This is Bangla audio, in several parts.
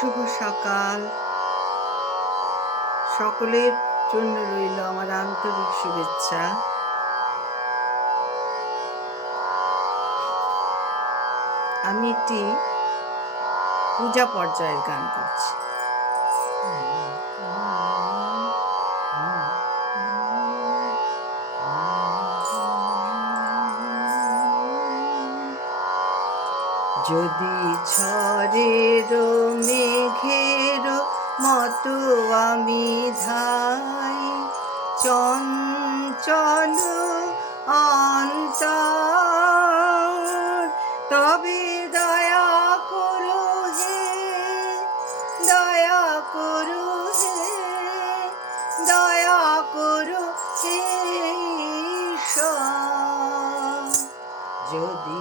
শুভ সকাল। সকলের জন্য রইল আমার আন্তরিক শুভেচ্ছা। আমি একটি পূজা পর্যায়ের গান করছি। যদি ঝড়ের মেঘের মতো আমি ধাই, চঞ্চল অন্তর, তবে দয়া করো হে, দয়া করো হে, দয়া করো হে যদি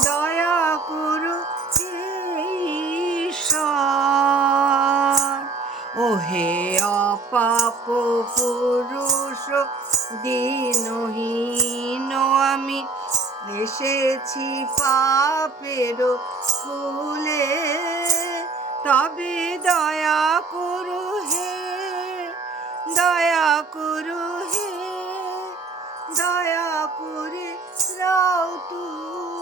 দয়া করো ঈশ্বর। ও হে অপাপ পুরুষ, দিনহীন আমি এসেছি পাপের কুলে। তবে দয়া করো হে, দয়া করো হে, দয়া করে রাও তুলে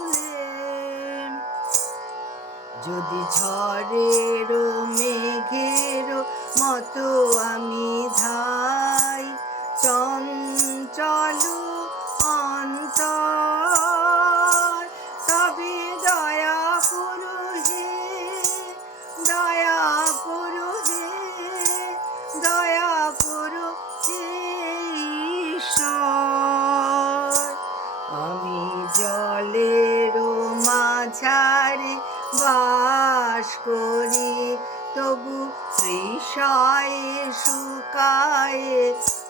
যদি ঝড়ের মেঘেরও মতো আমি বাস করি। তবু তৃষায় শুকায়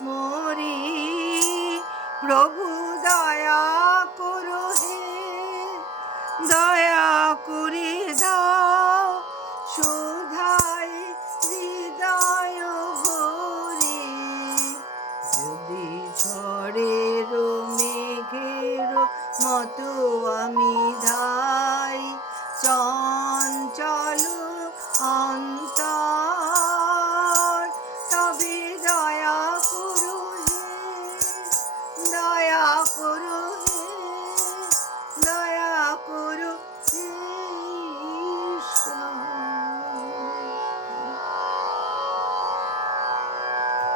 মরি। প্রভু দয়া করো হে, দয়া করে দাও সুধাই হৃদয় ভরে। যদি ঝড়ের মেঘের মতো আমি